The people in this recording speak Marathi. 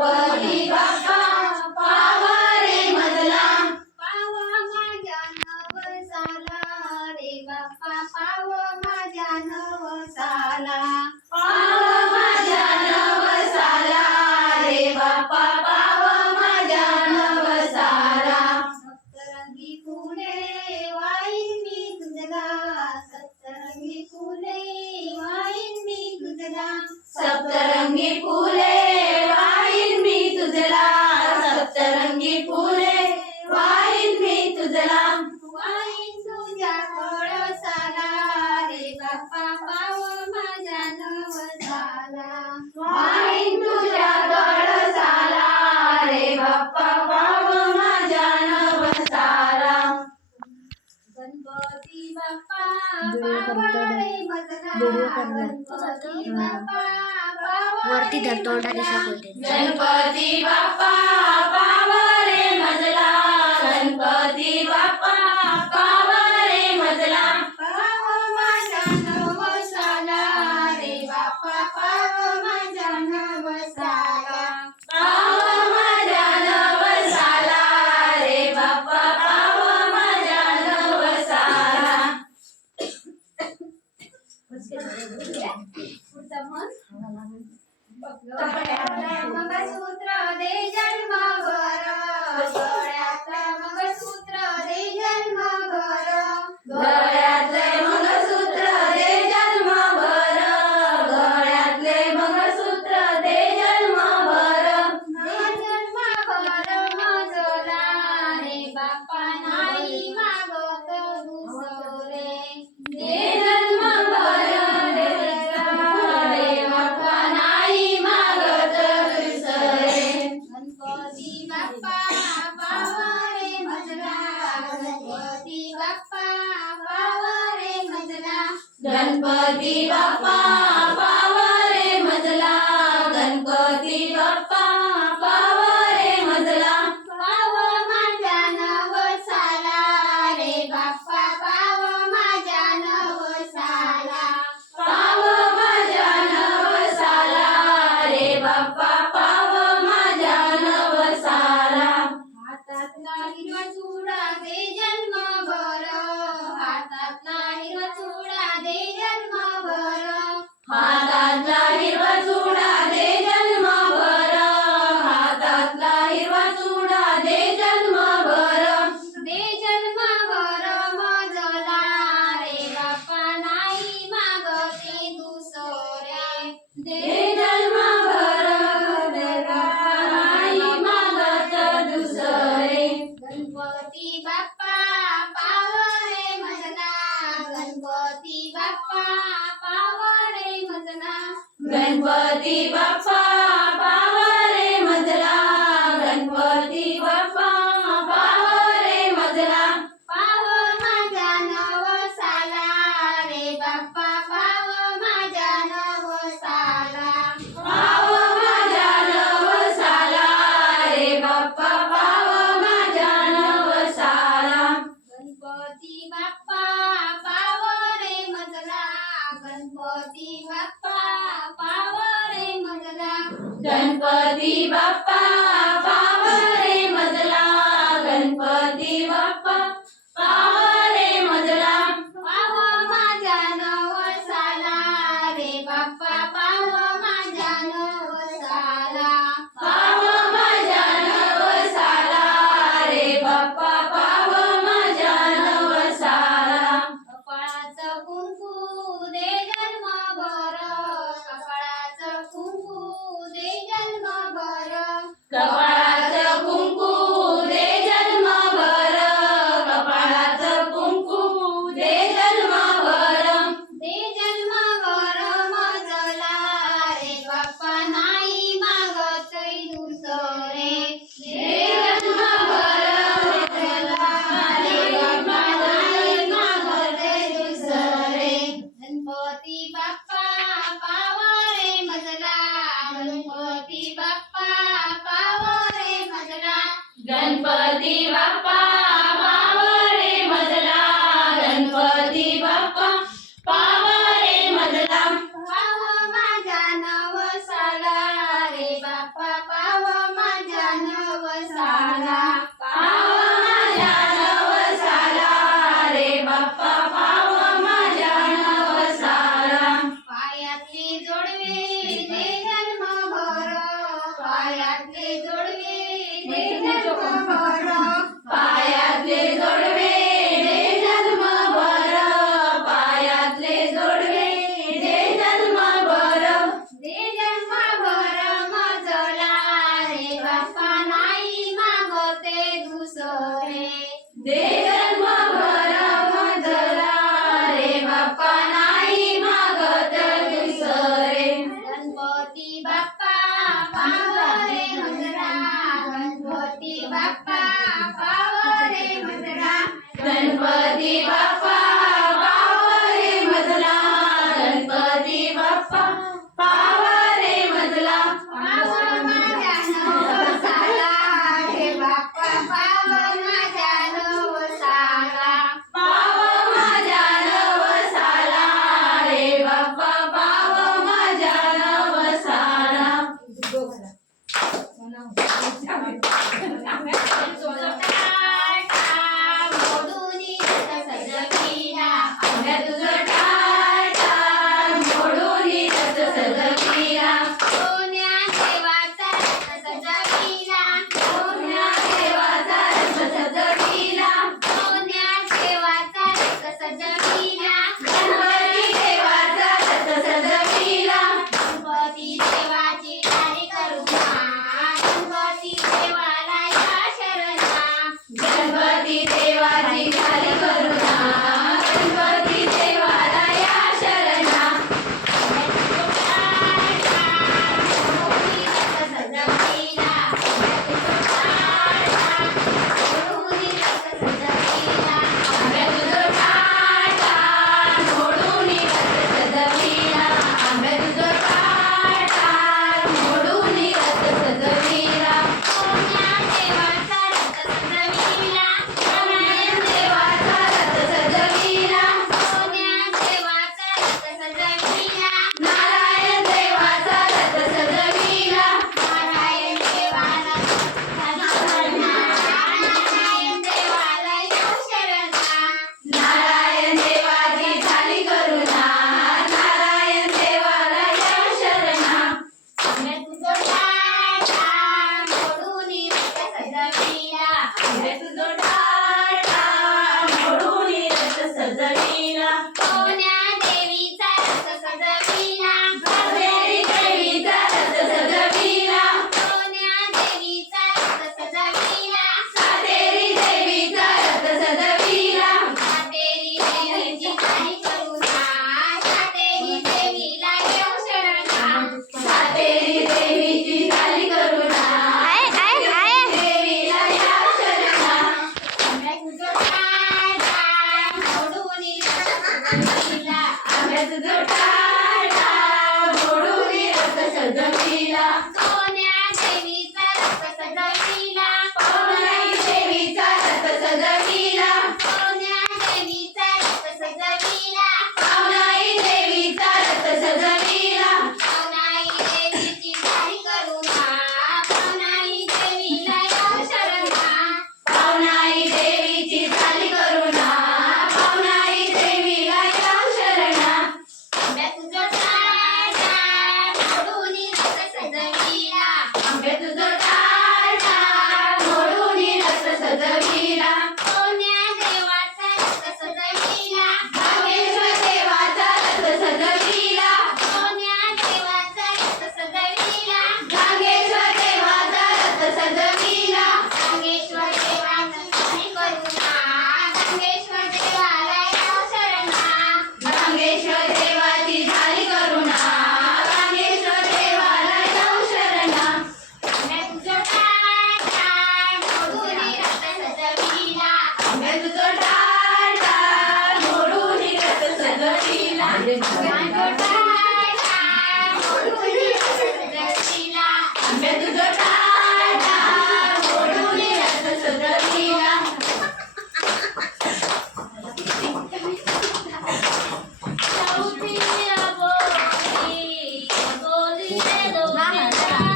गणपती बाप्पा पावा रे मजला पावा माझ्या नवसाला रे बाप्पा पावा माझ्या नवसाला पावा माझ्या नवसाला रे बाप्पा पावा माझ्या नवसाला सप्तरंगी फुले वाईन मी तुझला सप्तरंगी फुले वाईन मी तुझला सप्तरंगी फुले वाहीन मी तुझला सप्तरंगी फुले वाहीन मी तुझला वाईन तुझ्या कळसाला रे बाप्पा पाव माझ्या नवसाला वाहीन तुझ्या कळसाला रे बाप्पा पाव माझ्या नवसाला गणपती बाप्पा पावा रे मजला गणपती बाप्पा पावा वरती धरतो दिशा बोलते गणपती बाप्पा पावा रे मजला गणपती बाप्पा पावा रे मजला पाव माझ्या नवसाला रे बाप्पा पाव माझ्या नवसाला पाव माझ्या नवसाला रे बाप्पा पाव माझ्या नवसाला पुढचा म्हण गळ्यातलं मंगळसूत्र दे जन्मभर गळ्यातलं मंगळसूत्र दे जन्मभर गळ्यातले मंगळसूत्र दे जन्मभर गळ्यातले मंगळसूत्र दे जन्मभर मजला रे बाप्पा नाही मागत दुसरे दे जन्मभर रे बाप्पा नाही मागत दुसरे गणपती बाप्पा पावा रे मजला गणपती बाप्पा पावा रे मजला गणपती बाप्पा पावा रे मजला गणपती बाप्पा पावा रे मजला पाव माझ्या नवसाला रे बाप्पा पाव माझ्या नवसाला पाव माझ्या नवसाला रे बाप्पा पाव माझ्या नवसाला हातातला हिरवा चुडा दे जन्मभर हातातला हिरवा चुडा दे जन्मभर हातातला हिरवा चुडा दे जन्मभर हातातला हिरवा चुडा दे जन्मभर दे जन्मभर मजला रे बाप्पा नाही मागते दुसरे दे जन्मभर नाही मागत दुसरे गणपती बाप्पा पाव रे मजला गणपती बाप्पा पाव रे मजला गणपती बाप्पा पावा रे मजला गणपती बाप्पा पावा रे मजला पाव माझ्या नवसाला रे बाप्पा पाव माझ्या नवसाला पाव माझ्या नवसाला रे बाप्पा पाव माझ्या नवसाला गणपती बाप्पा पाव रे मजला गणपती बाप्पा पाव रे मजला गणपती बाप्पा पावा रे मजला गणपती बाप्पा पावा रे मजला पाव माझ्या नवसाला रे बाप्पा पाव माझ्या नवसाला पाव माझ्या नवसाला रे बाप्पा पाव माझ्या नवसाला कपाळाचं कुंकू दे जन्मभर कपाळाचं कुंकू दे जन्मभर कपाळाचं कुंकू दे जन्मभर कपाळाचं कुंकू दे जन्मभर दे जन्मभर मजला रे बाप्पा नाही मागत दुसरे दे जन्मभर मजला रे बाप्पा नाही मागत दुसरे गणपती बाप्पा पावा रे मजला गणपती बाप्पा पावा रे मजला गणपती बाप्पा पावा रे मजला गणपती बाप्पा पावा रे मजला पाव माझ्या नवसाला रे बाप्पा पाव गणपती बाप्पा